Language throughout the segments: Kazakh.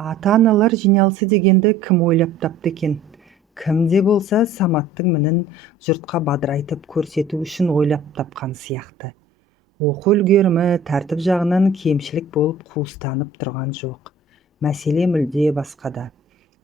Ата-аналар жиналысы дегенді кім ойлап тапты екен? Кімде болса Саматтың мінін жұртқа бадырайтып көрсету үшін ойлап тапқан сияқты. Оқу үлгерімі тәртіп жағынан кемшілік болып қуыстанып тұрған жоқ. Мәселе мүлде басқада.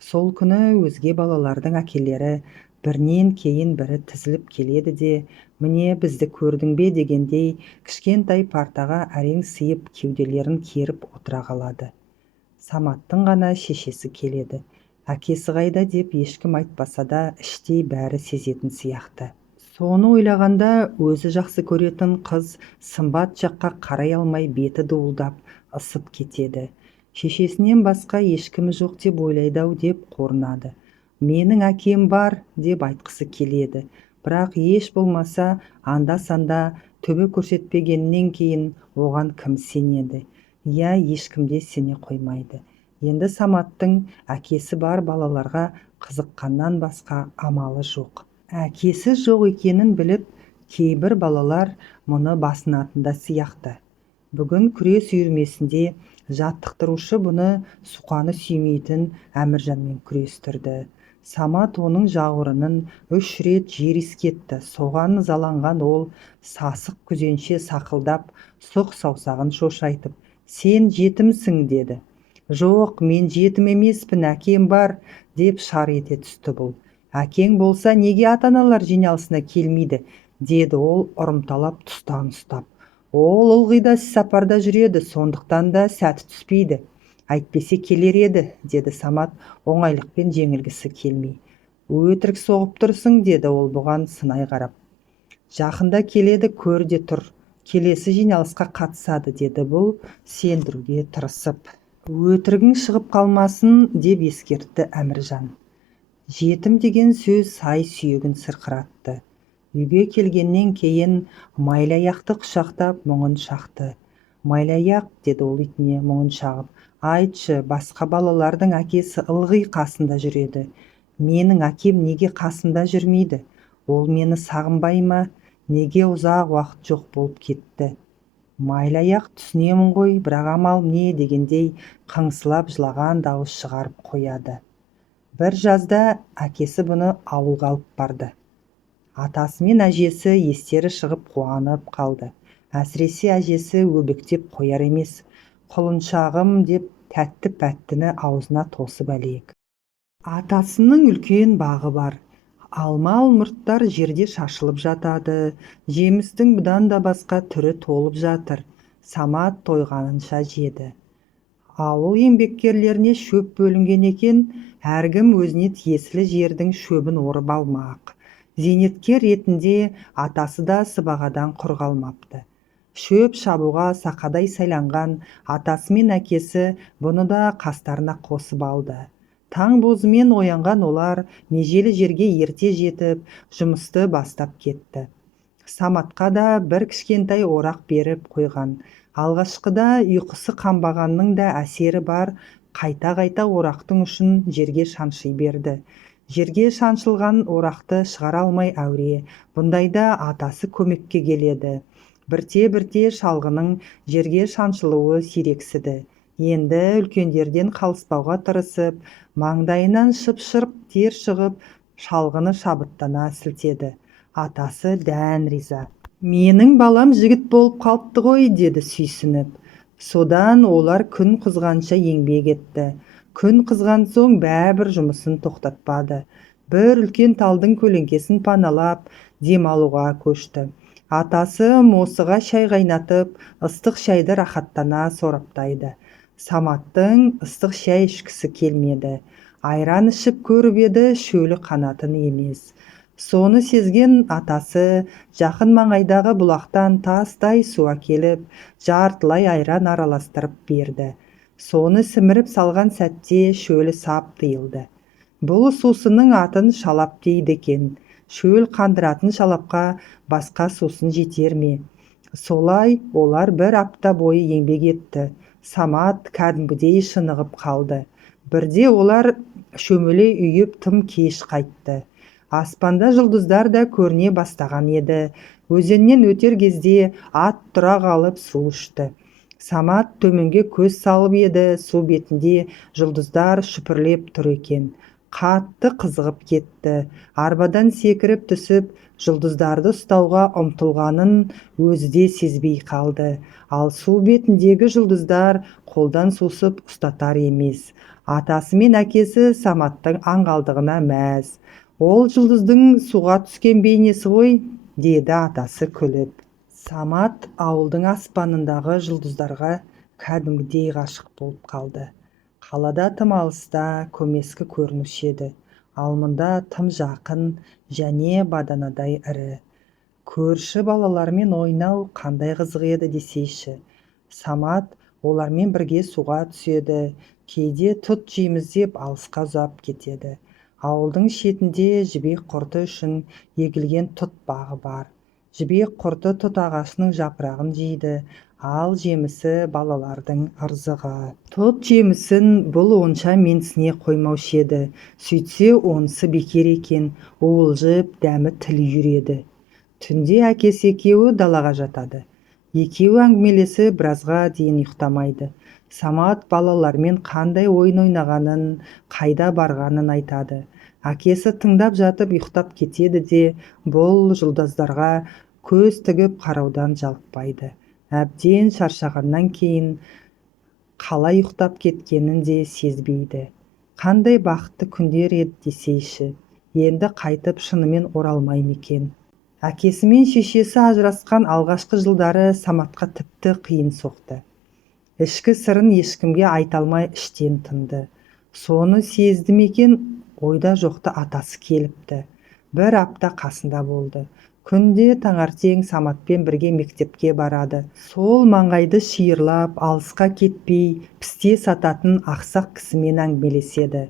Сол күні өзге балалардың әкелері бірінен кейін бірі тізіліп келеді де, міне бізді көрдің бе дегендей кішкентай партаға әрең сыйып кеуделерін керіп отыра қалады. Саматтың ғана шешесі келеді. Әкесі қайда деп ешкім айтпаса да іштей бәрі сезетін сияқты. Соны ойлағанда өзі жақсы көретін қыз Сымбат жаққа қарай алмай беті дуылдап ысып кетеді. Шешесінен басқа ешкімі жоқ деп ойлайды-ау деп қорынады. Менің әкем бар деп айтқысы келеді. Бірақ еш болмаса анда-санда төбе көрсетпегеннен кейін оған кім сенеді? Иә, ешкім де сене қоймайды. Енді Саматтың әкесі бар балаларға қызыққаннан басқа амалы жоқ. Әкесі жоқ екенін біліп, кейбір балалар мұны басынатында сияқты. Бүгін күрес үйірмесінде жаттықтырушы бұны суқаны сүймейтін Әміржанмен күрестірді. Самат оның жауырынын 3 рет жер иіскетті. Соған ызаланған ол сасық күзенше сақылдап, сұқ саусағын шошайтып, «Сен жетімсің» деді. «Жоқ, мен жетім емеспін, әкем бар» деп шар ете түсті бұл. «Әкең болса неге ата-аналар жиналысына келмейді?» деді ол ұрымталап тұстан ұстап. «Ол ылғи да сапарда жүреді, сондықтан да сәті түспейді. Әйтпесе келер еді» деді Самат оңайлықпен жеңілгісі келмей. «Өтірік соғып тұрсың» деді ол бұған сынай қарап. «Жақында келеді, көр де тұр. Келесі жиналысқа қатысады» деді бұл сендіруге тырысып. «Өтірігің шығып қалмасын» деп ескертті Әміржан. Жетім деген сөз сай сүйегін сырқыратты. Үйге келгеннен кейін Майлаяқты құшақтап мұңын шақты. «Майлаяқ» деді ол итіне мұңын шағып, «айтшы, басқа балалардың әкесі ылғи қасында жүреді. Менің әкем неге қасында жүрмейді? Ол мені сағынбай ма? Неге ұзақ уақыт жоқ болып кетті?» «Майлаяқ, түсінемін ғой, бірақ амал не?» дегендей қыңсылап жылаған дауыс шығарып қояды. Бір жазда әкесі бұны ауылға алып барды. Атасы мен әжесі естері шығып қуанып қалды. Әсіресе әжесі өбектеп қояр емес. «Құлыншағым» деп тәтті-пәттіні аузына тосып әлек. Атасының үлкен бағы бар. Алма-алмұрттар жерде шашылып жатады. Жемістің бұдан да басқа түрі толып жатыр. Самат тойғанынша жеді. Ауыл еңбеккерлеріне шөп бөлінген екен, әркім өзіне тиесілі жердің шөбін орып алмақ. Зейнеткер ретінде атасы да сыбағадан құр қалмапты. Шөп шабуға сақадай сайланған атасы мен әкесі бұны да қастарына қосып алды. Таң бозымен оянған олар межелі жерге ерте жетіп, жұмысты бастап кетті. Саматқа да бір кішкентай орақ беріп қойған. Алғашқыда ұйқысы қанбағанның да әсері бар, қайта-қайта орақтың ұшын жерге шанши берді. Жерге шаншылған орақты шығара алмай әуре. Бұндайда атасы көмекке келеді. Бірте-бірте шалғының жерге шаншылуы сирексіді. Енді үлкендерден қалыспауға тырысып, маңдайынан шып-шырп тер шығып, шалғыны шабыттана сілтеді. Атасы дән риза. «Менің балам жігіт болып қалыпты ғой» деді сүйсініп. Содан олар күн қызғанша еңбек етті. Күн қызған соң бәрібір жұмысын тоқтатпады. Бір үлкен талдың көлеңкесін паналап, демалуға көшті. Атасы мосыға шай қайнатып, ыстық шайды рахаттана сораптайды. Саматтың ыстық шай ішкісі келмеді. Айран ішіп көріп еді, шөлі қанатын емес. Соны сезген атасы жақын маңайдағы бұлақтан тастай су әкеліп, жартылай айран араластырып берді. Соны сіміріп салған сәтте шөлі сап тыйылды. Бұл сусынның атын шалап дейді екен. Шөл қандыратын шалапқа басқа сусын жетер ме? Солай олар бір апта бойы еңбек етті. Самат кәдімгідей шынығып қалды. Бірде олар шөмеле үйіп тым кеш қайтты. Аспанда жұлдыздар да көріне бастаған еді. Өзеннен өтер кезде ат тұра қалып су ішті. Самат төменге көз салып еді, су бетінде жұлдыздар шүпірлеп тұр екен. Қатты қызығып кетті. Арбадан секіріп түсіп, жұлдыздарды ұстауға ұмтылғанын өзі де сезбей қалды. Ал су бетіндегі жұлдыздар қолдан сусып ұстатар емес. Атасы мен әкесі Саматтың аңғалдығына мәз. Ол жұлдыздың суға түскен бейнесі ғой, деді атасы күліп. Самат ауылдың аспанындағы жұлдыздарға кәдімгідей ғашық болып қалды. Қалада тым алыста көмескі көрінуші еді, ал мұнда тым жақын және баданадай ірі. Көрші балалармен ойнау қандай қызық еді десейші. Самат олармен бірге суға түседі, кейде тұт жейміз деп алысқа ұзап кетеді. Ауылдың шетінде жібек құрты үшін егілген тұт бағы бар. Жібек құрты тұт ағашының жапырағын жейді, ал жемісі балалардың ырзығы. Тұт жемісін бұл онша менсіне қоймаушы еді. Сөйтсе онысы бекер екен, уылжып дәмі тілі жүреді. Түнде әкесі екеуі далаға жатады. Екеуі әңгімелесі біразға дейін ұйықтамайды. Самат балалармен қандай ойын ойнағанын, қайда барғанын айтады. Әкесі тыңдап жатып ұйықтап кетеді де, бұл жұлдыздарға көз тігіп қараудан жалықпайды. Әбден шаршағаннан кейін қалай ұйықтап кеткенін де сезбейді. Қандай бақытты күндер еді десейші. Енді қайтып шынымен оралмай ма екен? Әкесі мен шешесі ажырасқан алғашқы жылдары Саматқа тіпті қиын соқты. Ішкі сырын ешкімге айта алмай іштен тынды. Соны сезді ме екен, ойда жоқта атасы келіпті. Бір апта қасында болды. Күнде таңертең Саматпен бірге мектепке барады. Сол маңайды шиырлап, алысқа кетпей, пісте сататын ақсақ кісімен әңгімелеседі.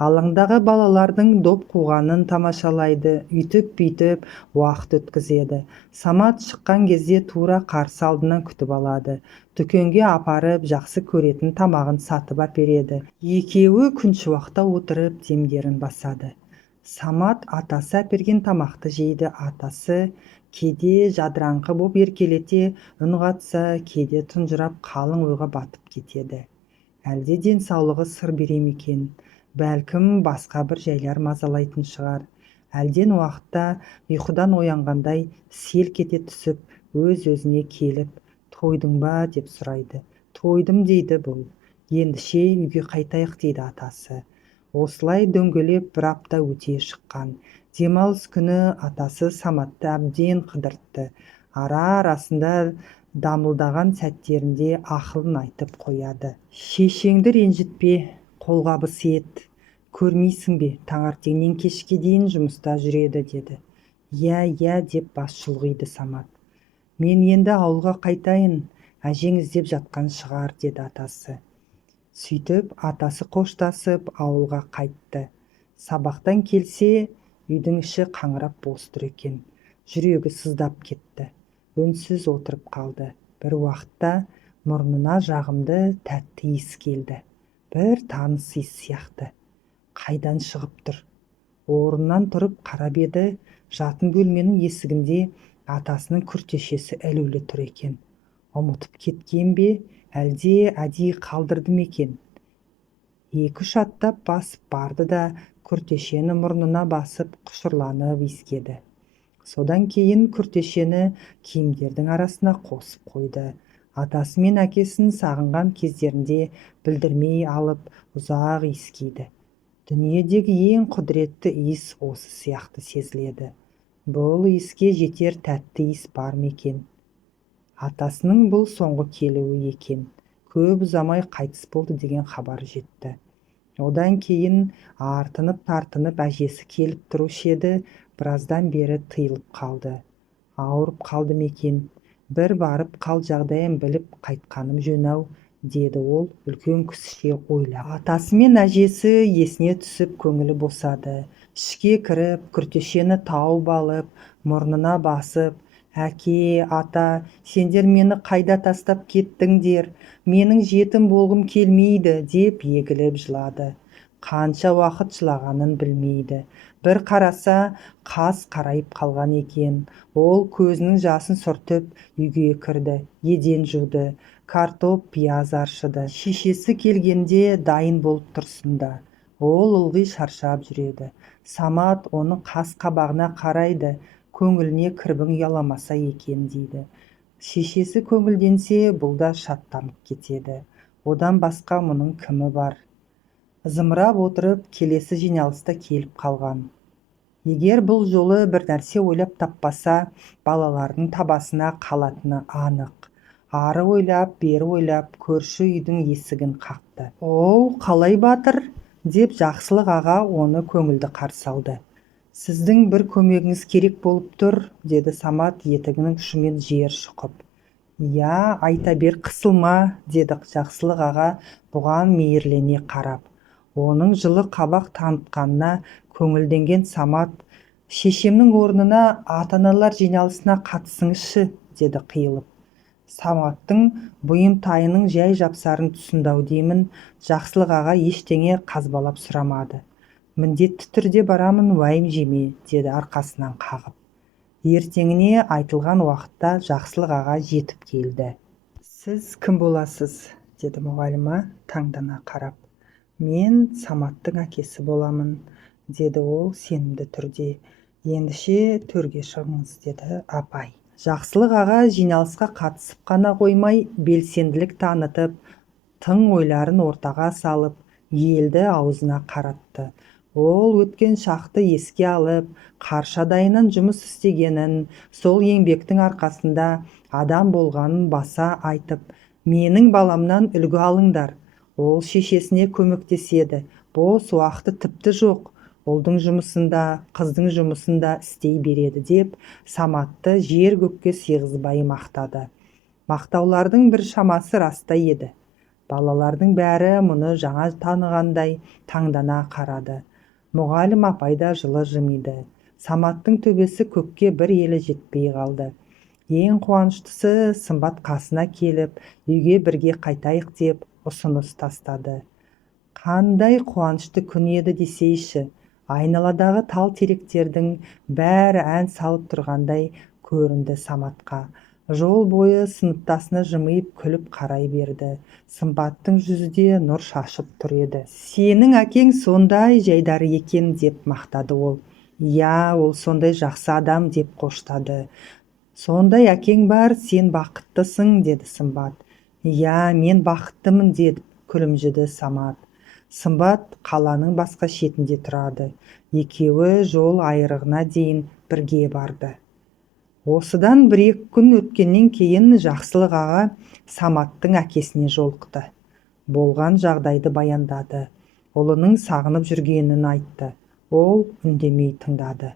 Алаңдағы балалардың доп қуғанын тамашалайды, үйтіп-бүйтіп уақыт өткізеді. Самат шыққан кезде тура қарсы алдынан күтіп алады. Дүкенге апарып, жақсы көретін тамағын сатып әпереді. Екеуі күншуақта отырып демдерін басады. Самат атасы әперген тамақты жейді. Атасы кейде жадыраңқы боп еркелете үн қатса, кейде тұнжырап қалың ойға батып кетеді. Әлде денсаулығы сыр бере ме екен? Бәлкім басқа бір жайлар мазалайтын шығар. Әлден уақытта ұйқыдан оянғандай селк ете түсіп, өз-өзіне келіп, тойдың ба деп сұрайды. Тойдым дейді бұл. Ендіше үйге қайтайық дейді атасы. Осылай дөңгелеп бір апта өте шыққан. Демалыс күні атасы Саматты әбден қыдыртты. Ара-арасында дамылдаған сәттерінде ақылын айтып қояды. Шешеңді ренжітпе, қолғабыс ет. Көрмейсің бе, таңертеңнен кешке дейін жұмыста жүреді деді. Иә деп бас шұлғиды Самат. Мен енді ауылға қайтайын, әжең іздеп жатқан шығар деді атасы. Сөйтіп атасы қоштасып ауылға қайтты. Сабақтан келсе, үйдің іші қаңырап бос тұр екен. Жүрегі сыздап кетті. Үнсіз отырып қалды. Бір уақытта мұрнына жағымды тәтті иіс келді. Бір таныс иіс сияқты. Қайдан шығып тұр? Орнынан тұрып қарап еді, жатын бөлменің есігінде атасының күртешесі ілулі тұр екен. Ұмытып кеткен бе, әлде әдейі қалдырды ма екен? 2-3 аттап басып барды да күртешені мұрнына басып құшырланып иіскеді. Содан кейін күртешені киімдердің арасына қосып қойды. Атасы мен әкесін сағынған кездерінде білдірмей алып ұзақ иіскейді. Дүниедегі ең құдіретті иіс осы сияқты сезіледі. Бұл иіске жетер тәтті иіс бар ма екен? Атасының бұл соңғы келуі екен. Көп ұзамай қайтыс болды деген хабар жетті. Одан кейін артынып-тартынып әжесі келіп тұрушы еді, біраздан бері тыйылып қалды. Ауырып қалды ма екен? Бір барып қал жағдайын біліп қайтқаным жөн-ау, деді ол үлкен кісіше ойлап. Атасы мен әжесі есіне түсіп көңілі босады. Ішке кіріп, күртешені тауып алып, мұрнына басып, әке, ата, сендер мені қайда тастап кеттіңдер? Менің жетім болғым келмейді, деп егіліп жылады. Қанша уақыт жылағанын білмейді. Бір қараса, қас қарайып қалған екен. Ол көзінің жасын сүртіп үйге кірді, еден жуды. картоп, пияз аршыды. Шешесі келгенде дайын болып тұрсын да. Ол ылғи шаршап жүреді. Самат оның қас-қабағына қарайды, көңіліне кірбің ұяламаса екен дейді. Шешесі көңілденсе, бұл да шаттанып кетеді. Одан басқа мұның кімі бар? Зымырап отырып, келесі жиналыста келіп қалған. Егер бұл жолы бір нәрсе ойлап таппаса, балалардың табасына қалатыны анық. Ары ойлап, бері ойлап, көрші үйдің есігін қақты. «Оу, қалай батыр?» деп Жақсылық аға оны көңілді қарсы алды. «Сіздің бір көмегіңіз керек болып тұр», деді Самат етігінің ұшымен жер шұқып. «Я, айта бер, қысылма», деді Жақсылық аға бұған мейірлене қарап. Оның жылы қабақ танытқанына көңілденген Самат, «Шешемнің орнына ата-аналар жиналысына қатысыңызшы», деді қиылып. Саматтың бұйымтайының жай жапсарын түсіндау деймін, Жақсылық аға ештеңе қазбалап сұрамады. «Міндетті түрде барамын, уайым жеме», деді арқасынан қағып. Ертеңіне айтылған уақытта Жақсылық аға жетіп келді. «Сіз кім боласыз?» деді мұғалима таңдана қарап. «Мен Саматтың әкесі боламын», деді ол сенімді түрде. «Ендеше төрге шығыңыз», деді апай. Жақсылық аға жиналысқа қатысып қана қоймай, белсенділік танытып, тың ойларын ортаға салып, елді аузына қаратты. Ол өткен шақты еске алып, қаршадайынан жұмыс істегенін, сол еңбектің арқасында адам болғанын баса айтып, «Менің баламнан үлгі алыңдар. Ол шешесіне көмектеседі. Бос уақыты тіпті жоқ. Ұлдың жұмысында, қыздың жұмысында істей береді», деп Саматты жер-көкке сыйғызбай мақтады. Мақтаулардың бір шамасы раста еді. Балалардың бәрі мұны жаңа танығандай таңдана қарады. Мұғалім апай да жылы жымиды. Саматтың төбесі көкке бір елі жетпей қалды. Ең қуаныштысы, Сымбат қасына келіп, үйге бірге қайтайық деп ұсыныс тастады. Қандай қуанышты күн еді десейші. Айналадағы тал теректердің бәрі ән салып тұрғандай көрінді Саматқа. Жол бойы сыныптасына жымиып күліп қарай берді. Сымбаттың жүзінде нұр шашып тұр еді. «Сенің әкең сондай жайдары екен», деп мақтады ол. «Я, ол сондай жақсы адам», деп қоштады. «Сондай әкең бар, сен бақыттысың», деді Сымбат. «Я, мен бақыттымын», деді күлімжіді Самат. Сымбат қаланың басқа шетінде тұрады. Екеуі жол айрығына дейін бірге барды. Осыдан 1-2 күн өткеннен кейін Жақсылық аға Саматтың әкесіне жолықты. Болған жағдайды баяндады. Ұлының сағынып жүргенін айтты. Ол үндемей тыңдады.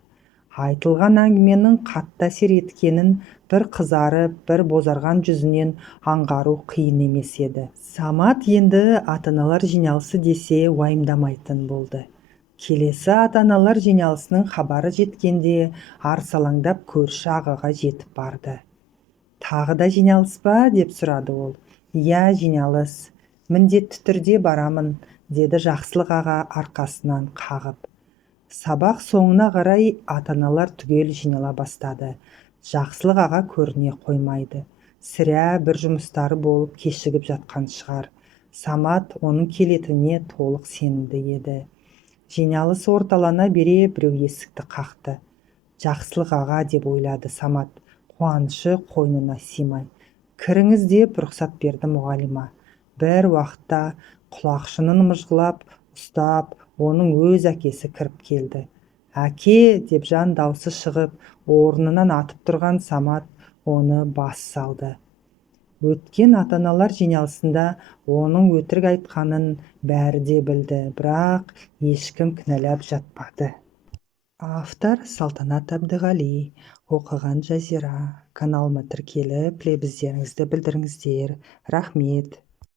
Айтылған әңгіменің қатты әсер еткенін бір қызарып, бір бозарған жүзінен аңғару қиын емес еді. Самат енді ата-аналар жиналысы десе уайымдамайтын болды. Келесі ата-аналар жиналысының хабары жеткенде арсалаңдап көрші ағаға жетіп барды. «Тағы да жиналыс па?» деп сұрады ол. «Я, жиналыс. Міндетті түрде барамын», деді Жақсылық аға арқасынан қағып. Сабақ соңына қарай ата-аналар түгел жинала бастады. Жақсылық аға көріне қоймайды. Сірә бір жұмыстары болып кешігіп жатқан шығар. Самат оның келетініне толық сенімді еді. Жиналыс орталана бере біреу есікті қақты. «Жақсылық аға», деп ойлады Самат, қуанышы қойнына симай. «Кіріңіз», деп рұқсат берді мұғалима. Бір уақытта құлақшынын мыжғылап, ұстап, оның өз әкесі кіріп келді. «Әке», деп жан даусы шығып, орнынан атып тұрған Самат оны бас салды. Өткен ата-аналар жиналысында оның өтірік айтқанын бәрі де білді, бірақ ешкім кінәлап жатпады. Автор Салтанат Әбдіғали, оқыған Жазира. Каналыма тіркеліп, лебіздеріңізді білдіріңіздер. Рахмет.